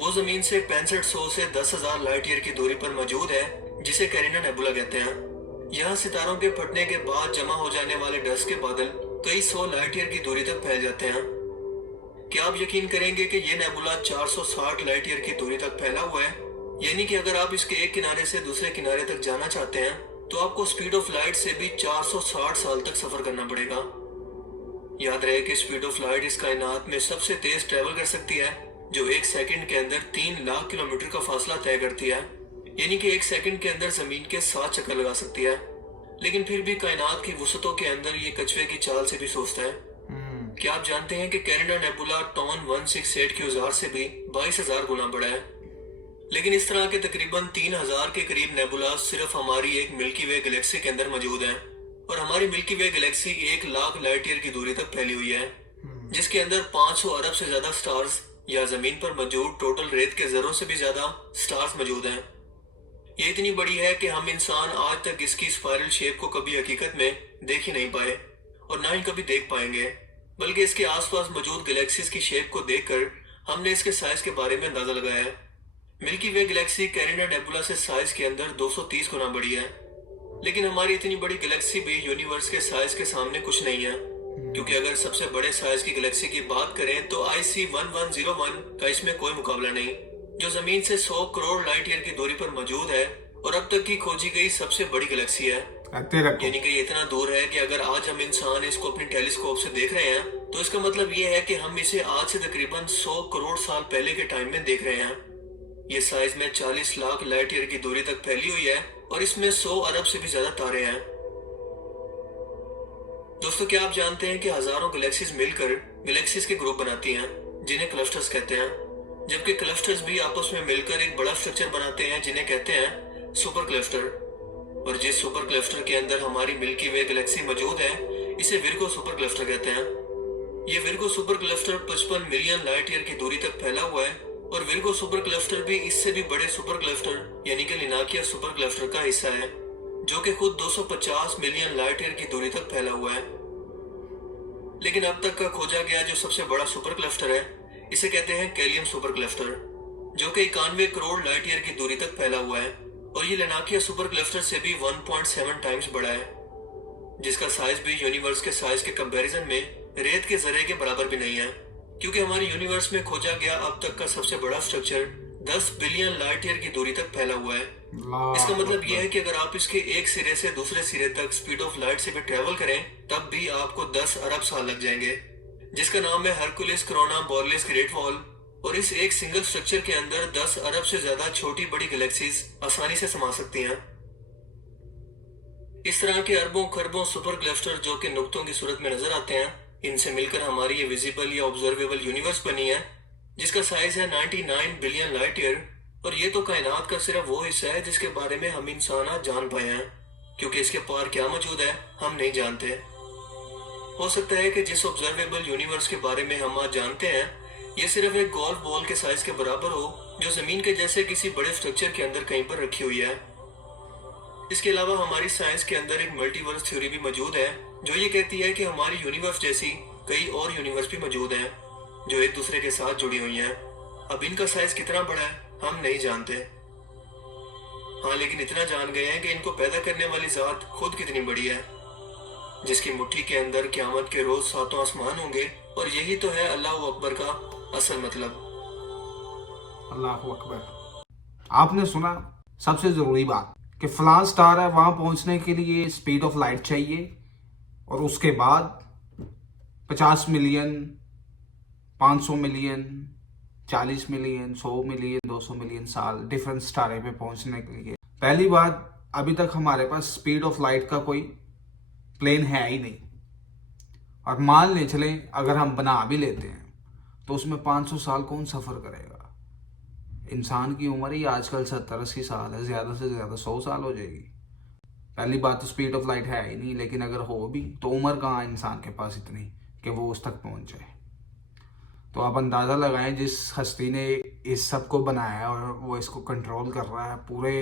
وہ زمین سے 6500 سے 10,000 لائٹ ایئر کی دوری پر موجود ہے، جسے کیرینا نیبولا کہتے ہیں۔ یہاں ستاروں کے پھٹنے کے بعد جمع ہو جانے والے ڈسٹ کے بادل کئی 100 لائٹ ایئر کی دوری تک پھیل جاتے ہیں۔ کیا آپ یقین کریں گے کہ یہ نیبولا 460 لائٹ ایئر کی دوری تک پھیلا ہوا ہے؟ یعنی کہ اگر آپ اس کے ایک کنارے سے دوسرے کنارے تک جانا چاہتے ہیں تو آپ کو سپیڈ آف لائٹ سے بھی 460 سال تک سفر کرنا پڑے گا۔ یاد رہے کہ سپیڈ آف لائٹ اس کائنات میں سب سے تیز ٹریول کر سکتی ہے، جو ایک سیکنڈ کے اندر 3 لاکھ کلومیٹر کا فاصلہ طے کرتی ہے، یعنی کہ ایک سیکنڈ کے اندر زمین کے 7 چکر لگا سکتی ہے۔ لیکن پھر بھی کائنات کی وسعتوں کے اندر یہ کچھوے کی چال سے بھی سوچتا ہے۔ کیا آپ جانتے ہیں کہ کیرینا نیبولا ٹون 168 کی اوزار سے بھی 22,000 گنا بڑا ہے؟ لیکن اس طرح کے تقریباً 3,000 کے قریب نیبولا صرف ہماری ایک ملکی وے گلیکسی کے اندر موجود ہیں، اور ہماری ملکی وے گلیکسی 1 لاکھ لائٹ ایئر کی دوری تک پھیلی ہوئی ہے، جس کے اندر 500 ارب سے زیادہ سٹارز یا زمین پر موجود ٹوٹل ریت کے ذروں سے بھی زیادہ سٹارز موجود ہیں۔ یہ اتنی بڑی ہے کہ ہم انسان آج تک اس کی اسپائرل شیپ کو کبھی حقیقت میں دیکھ ہی نہیں پائے، اور نہ ہی کبھی دیکھ پائیں گے، بلکہ اس کے آس پاس موجود گلیکسیز کی شیپ کو دیکھ کر ہم نے اس کے سائز کے بارے میں اندازہ لگایا ہے۔ ملکی وے گلیکسی کیرینا نیبولا سے سائز کے اندر 230 گنا بڑی ہے، لیکن ہماری اتنی بڑی گلیکسی بھی یونیورس کے سائز کے سامنے کچھ نہیں ہے، کیونکہ اگر سب سے بڑے سائز کی گلیکسی کی بات کریں تو IC1101 کا اس میں کوئی مقابلہ نہیں، جو زمین سے 100 کروڑ لائٹ ایئر کی دوری پر موجود ہے اور اب تک کی کھوجی گئی سب سے بڑی گلیکسی ہے۔ یعنی کہ یہ اتنا دور ہے کہ اگر آج ہم انسان اس کو اپنی ٹیلیسکوپ سے دیکھ رہے ہیں تو اس کا مطلب یہ ہے کہ ہم اسے آج سے تقریباً 100 کروڑ سال پہلے کے ٹائم میں دیکھ رہے ہیں۔ یہ سائز میں 40 لاکھ لائٹ ایئر کی دوری تک پھیلی ہوئی ہے، اور اس میں 100 ارب سے بھی زیادہ تارے ہیں۔ دوستو، کیا آپ جانتے ہیں کہ ہزاروں گلیکسیز مل کر گلیکسیز کے گروپ بناتی ہیں، جنہیں کلسٹرز کہتے ہیں، جبکہ کلسٹرز بھی آپس میں مل کر ایک بڑا سٹرکچر بناتے ہیں جنہیں کہتے ہیں سپر کلسٹر۔ اور جس سپر کلسٹر کے اندر ہماری ملکی وے گلیکسی موجود ہے اسے ورگو سپر کلسٹر کہتے ہیں۔ یہ Virgo super cluster 55 million light year کی دوری تک پھیلا ہوا ہے، اور ورگو سپر کلسٹر بھی اس سے بھی بڑے سپر کلسٹر یعنی کہ لیناکیا سپر کلسٹر کا حصہ ہے، جو کہ خود 250 ملین لائٹ ایئر کی دوری تک پھیلا ہوا ہے۔ لیکن اب تک کا کھوجا گیا جو سب سے بڑا سپر کلسٹر ہے اسے کہتے ہیں کیلیم سپر کلسٹر، جو کہ 91 کروڑ لائٹ ایئر کی دوری تک پھیلا ہوا ہے، اور یہ لیناکیا سپر کلسٹر سے بھی 1.7 ٹائمز بڑا ہے، جس کا سائز بھی یونیورس کے سائز کے کمپیریزن میں ریت کے ذرے کے برابر بھی نہیں ہے، کیونکہ ہماری یونیورس میں کھوجا گیا اب تک کا سب سے بڑا سٹرکچر 10 بلین لائٹ ایئر کی دوری تک پھیلا ہوا ہے۔ اس کا مطلب یہ ہے کہ اگر آپ اس کے ایک سرے سے دوسرے سرے تک سپیڈ آف لائٹ سے بھی ٹریول کریں تب بھی آپ کو 10 ارب سال لگ جائیں گے، جس کا نام ہے ہرکولس کرونا بورلیس گریٹ وال، اور اس ایک سنگل سٹرکچر کے اندر 10 ارب سے زیادہ چھوٹی بڑی گلیکسیز آسانی سے سما سکتی ہیں۔ اس طرح کے اربوں خربوں سپر کلسٹر جو کہ نقطوں کی صورت میں نظر آتے ہیں، ان سے مل کر ہماری یہ ویزیبل یا آبزرویبل یونیورس بنی ہے، جس کا سائز ہے 99 بلین لائٹ ایئر، اور یہ تو کائنات کا صرف وہ حصہ ہے جس کے بارے میں ہم انسان جان پائے ہیں، کیونکہ اس کے پار کیا موجود ہے ہم نہیں جانتے۔ ہو سکتا ہے کہ جس آبزرویبل یونیورس کے بارے میں ہم آج جانتے ہیں یہ صرف ایک گولف بال کے سائز کے برابر ہو جو زمین کے جیسے کسی بڑے سٹرکچر کے اندر کہیں پر رکھی ہوئی ہے۔ اس کے علاوہ ہماری سائنس کے اندر ایک ملٹی ورس تھیوری بھی موجود ہے جو یہ کہتی ہے کہ ہماری یونیورس جیسی کئی اور یونیورس بھی موجود ہیں جو ایک دوسرے کے ساتھ جڑی ہوئی ہیں۔ اب ان کا سائز کتنا بڑا ہے ہم نہیں جانتے، ہاں لیکن اتنا جان گئے ہیں کہ ان کو پیدا کرنے والی ذات خود کتنی بڑی ہے، جس کی مٹھی کے اندر قیامت کے روز 7 آسمان ہوں گے، اور یہی تو ہے اللہ اکبر کا اصل مطلب۔ اللہ اکبر۔ آپ نے سنا سب سے ضروری بات کہ فلاں سٹار ہے، وہاں پہنچنے کے لیے سپیڈ آف لائٹ چاہیے، اور اس کے بعد 50 million 500 million 40 million 100 million 200 million سال ڈیفرنٹ سٹارے پہ پہنچنے کے لیے۔ پہلی بات، ابھی تک ہمارے پاس سپیڈ آف لائٹ کا کوئی پلین ہے ہی نہیں، اور مان لے چلیں اگر ہم بنا بھی لیتے ہیں تو اس میں 500 سال کون سفر کرے گا؟ انسان کی عمر ہی آج کل 70-80 سال ہے، زیادہ سے زیادہ 100 سال ہو جائے گی۔ پہلی بات تو سپیڈ آف لائٹ ہے ہی نہیں، لیکن اگر ہو بھی تو عمر کہاں انسان کے پاس اتنی کہ وہ اس تک پہنچ جائے۔ تو آپ اندازہ لگائیں جس ہستی نے اس سب کو بنایا ہے اور وہ اس کو کنٹرول کر رہا ہے پورے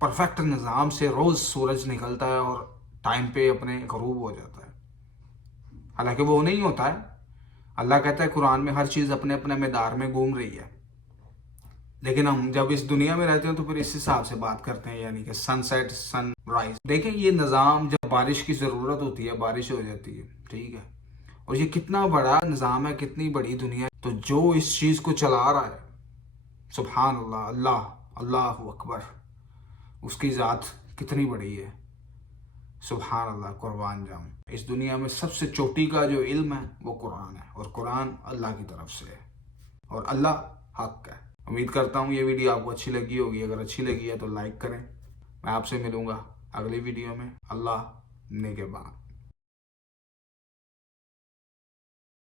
پرفیکٹ نظام سے، روز سورج نکلتا ہے اور ٹائم پہ اپنے غروب ہو جاتا ہے، حالانکہ وہ نہیں ہوتا ہے۔ اللہ کہتا ہے قرآن میں ہر چیز اپنے اپنے مدار میں گھوم رہی ہے، لیکن ہم جب اس دنیا میں رہتے ہیں تو پھر اس حساب سے بات کرتے ہیں، یعنی کہ سن سیٹ سن رائز. دیکھیں یہ نظام جب بارش کی ضرورت ہوتی ہے بارش ہو جاتی ہے، ٹھیک ہے، اور یہ کتنا بڑا نظام ہے، کتنی بڑی دنیا ہے، تو جو اس چیز کو چلا رہا ہے، سبحان اللہ، اللہ اللہ اکبر، اس کی ذات کتنی بڑی ہے، سبحان اللہ، قربان جاؤں. اس دنیا میں سب سے چوٹی کا جو علم ہے وہ قرآن ہے، اور قرآن اللہ کی طرف سے ہے، اور اللہ حق ہے. امید کرتا ہوں یہ ویڈیو آپ کو اچھی لگی ہوگی. اگر اچھی لگی ہے تو لائک کریں. میں آپ سے ملوں گا اگلی ویڈیو میں. اللہ نگہبان.